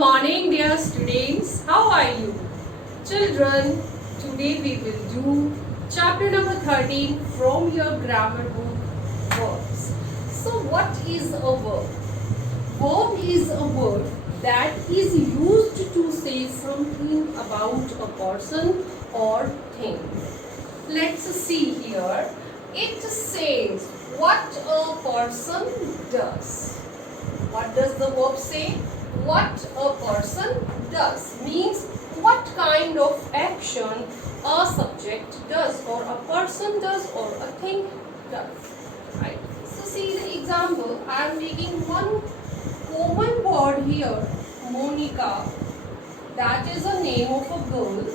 morning, dear students. How are you? Children, today we will do chapter number 13 from your grammar book, verbs. So, what is a verb? Verb is a word that is used to say something about a person or thing. Let's see here. It says what a person does. What does the verb say? What a person does means what kind of action a subject does or a person does or a thing does. Right? So see the example. I am taking one common word here, Monica. That is the name of a girl.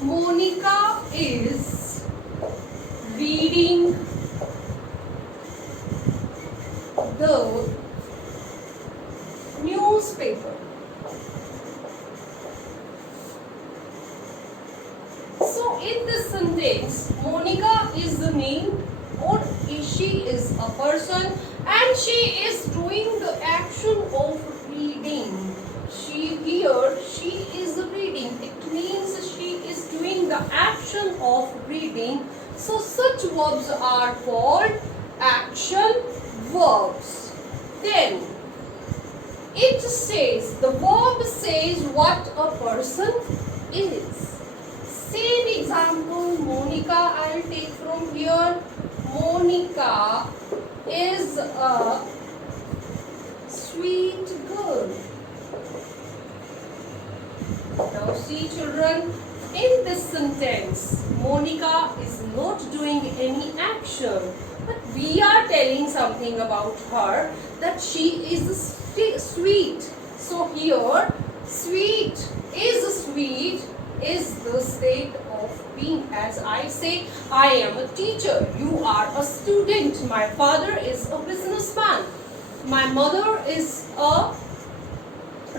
Monica is reading the newspaper. So in this sentence, Monica is the name or she is a person and she is doing the action of reading. She is reading. It means she is doing the action of reading. So such verbs are called action verbs. Then it says, the verb says what a person is. Same example, Monica, I will take from here. Monica is a sweet girl. Now see children, in this sentence, Monica is not doing any action, but we are telling something about her, that she is sweet. So here, sweet is the state of being. As I say, I am a teacher, you are a student, my father is a businessman, my mother is a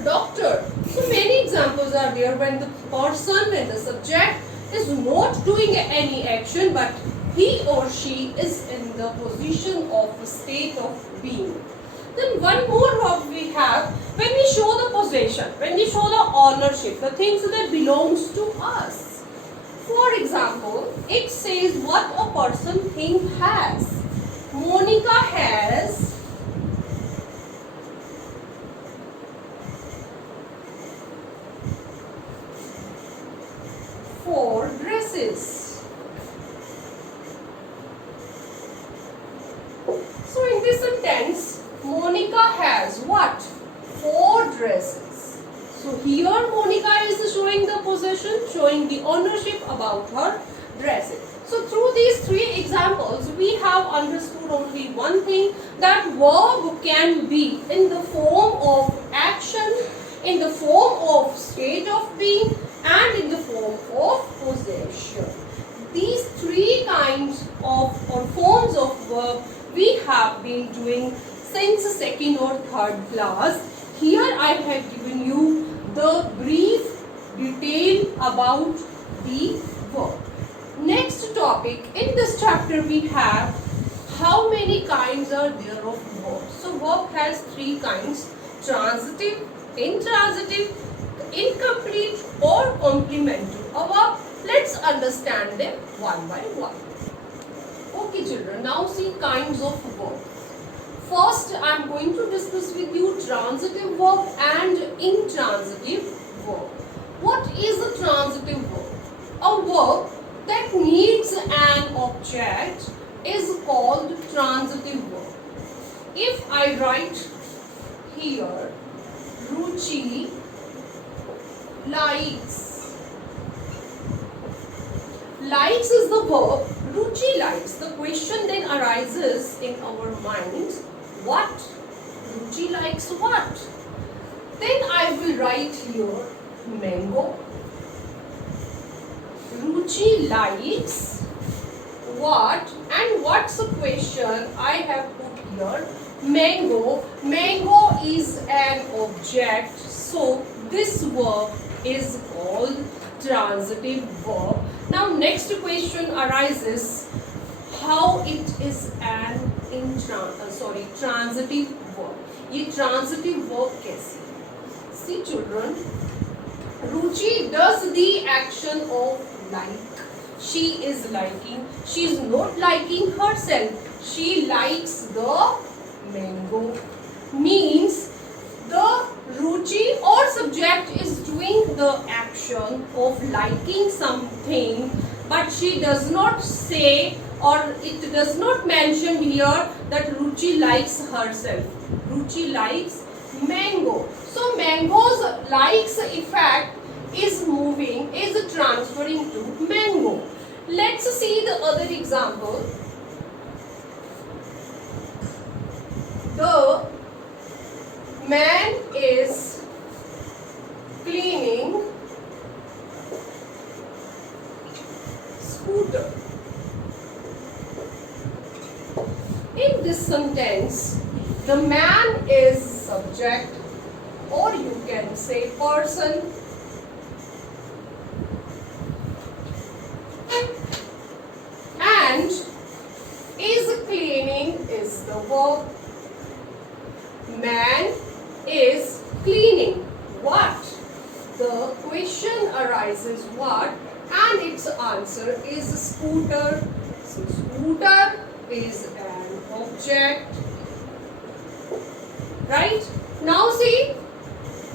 doctor. So many examples are there when the person, when the subject is not doing any action, but he or she is in the position of a state of being. Then one more verb we have when we show the possession, when we show the ownership, the things that belongs to us. For example, it says what a person thing has. Monica has four dresses. So in this sentence, Monica has what? 4 dresses. So here Monica is showing the possession, showing the ownership about her dresses. So through these 3 examples, we have understood only one thing, that verb can be in the form of action, in the form of state of being, and in the form of possession. These 3 kinds of or forms of verb we have been doing since second or third class. Here I have given you the brief detail about the verb. Next topic in this chapter we have how many kinds are there of verbs. So verb has 3 kinds: transitive, intransitive, incomplete or complementary. Our let's understand them one by one. Okay children, now see kinds of verb. First I am going to discuss with you transitive verb and intransitive verb. What is a transitive verb? A verb that needs an object is called transitive verb. If I write here, Ruchi likes. Likes is the verb, Ruchi likes. The question then arises in our minds, what? Ruchi likes what? Then I will write here, mango. Ruchi likes what? And what's the question I have put here? Mango. Mango is an object. So this verb is called transitive verb. Now next question arises, how it is an transitive verb. ये transitive verb कैसे? See children, Ruchi does the action of like. She is liking. She is not liking herself. She likes the mango. Means the Ruchi or subject is doing the action of liking something, but she does not say, or it does not mention here that Ruchi likes herself. Ruchi likes mango. So mango's likes effect is moving, is transferring to mango. Let's see the other example. The man is cleaning scooter. In this sentence, the man is subject, or you can say person, and is cleaning is the verb. Man is cleaning. What? The question arises what, and its answer is scooter. So scooter is an object. Right? Now see,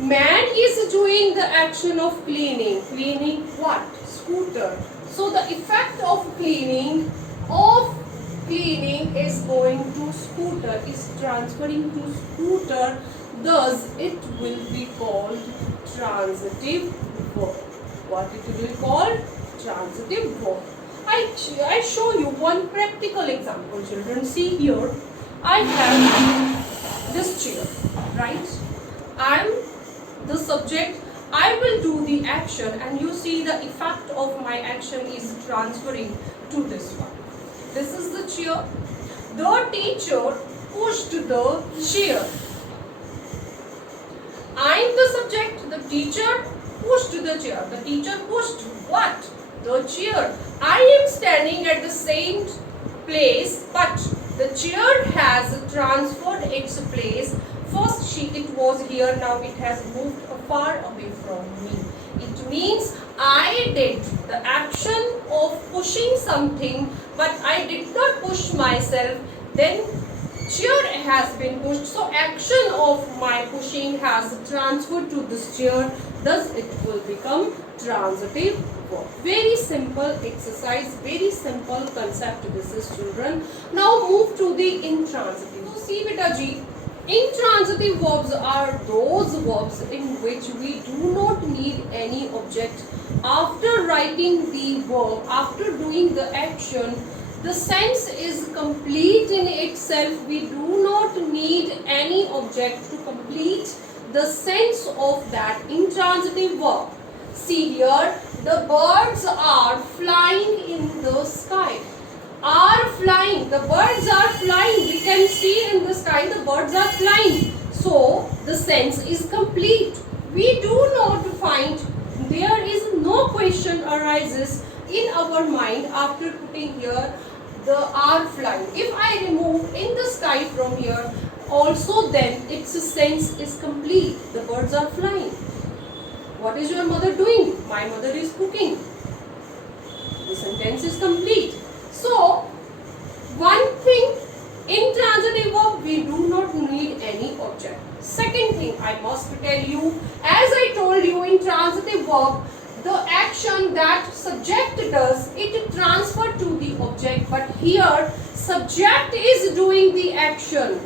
man is doing the action of cleaning. Cleaning what? Scooter. So the effect of cleaning is going to scooter, is transferring to scooter. Thus it will be called transitive verb. What it will be called? Transitive verb. I show you one practical example, children. See here, I have this chair, right? I am the subject. I will do the action, and you see the effect of my action is transferring to this one. This is the chair. The teacher pushed the chair. I am the subject. The teacher pushed the chair. The teacher pushed what? The chair. I am standing at the same place, but the chair has transferred its place. First it was here, now it has moved far away from me. It means I did the action of pushing something, but I did not push myself. Then chair has been pushed. So action of my pushing has transferred to this chair. Thus it will become transitive verb. Very simple exercise, very simple concept this is, children. Now move to the intransitive. So see beta ji, intransitive verbs are those verbs in which we do not need any object. After writing the verb, after doing the action, the sense is complete in itself. We do not need any object to complete the sense of that intransitive verb. See here, the birds are flying in the sky. Are flying. The birds are flying. We can see in the sky the birds are flying. So the sense is complete. We do not find, there is no question arises in our mind after putting here the are flying. If I remove in the sky from here, also then its sense is complete. The birds are flying. What is your mother doing? My mother is cooking. The sentence is complete. So, one thing, intransitive verb, we do not need any object. Second thing, I must tell you, as I told you, intransitive verb, the action that subject does, it transfer to the object. But here, subject is doing the action.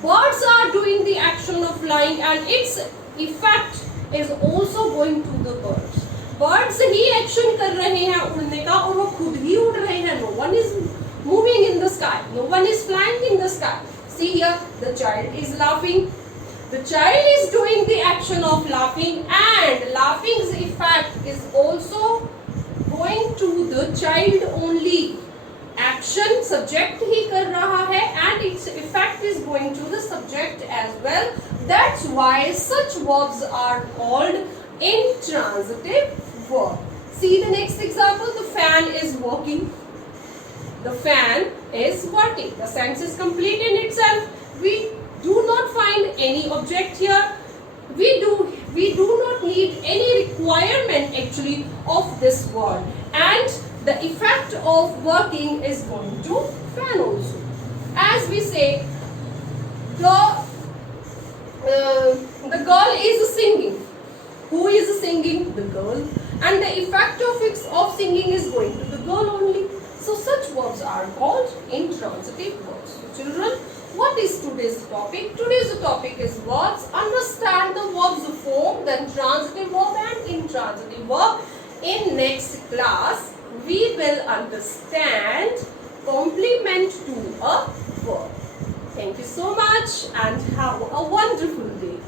Birds are doing the action of flying, and its effect is also going to the birds. Birds he action कर रहे हैं उड़ने का, और वो खुद ही उड़ रहे हैं. No one is moving in the sky. No one is flying in the sky. See here, the child is laughing. The child is doing the action of laughing, and laughing's effect is also going to the child only. Action subject ही कर रहा है, and its effect is going to the subject as well. That's why such verbs are called intransitive verb. See the next example. The fan is working. The fan is working. The sentence is complete in itself. We do not find any object here. We do need any requirement actually of this word, and the effect of working is going to fan also. As we say, the girl is singing. Who is singing? The girl. And the effect of singing is going to the girl only. So such verbs are called intransitive verbs. So children, what is today's topic? Today's topic is verbs. Understand the verbs form, then transitive verb and intransitive verb. In next class, we will understand complement to a verb. Thank you so much and have a wonderful day.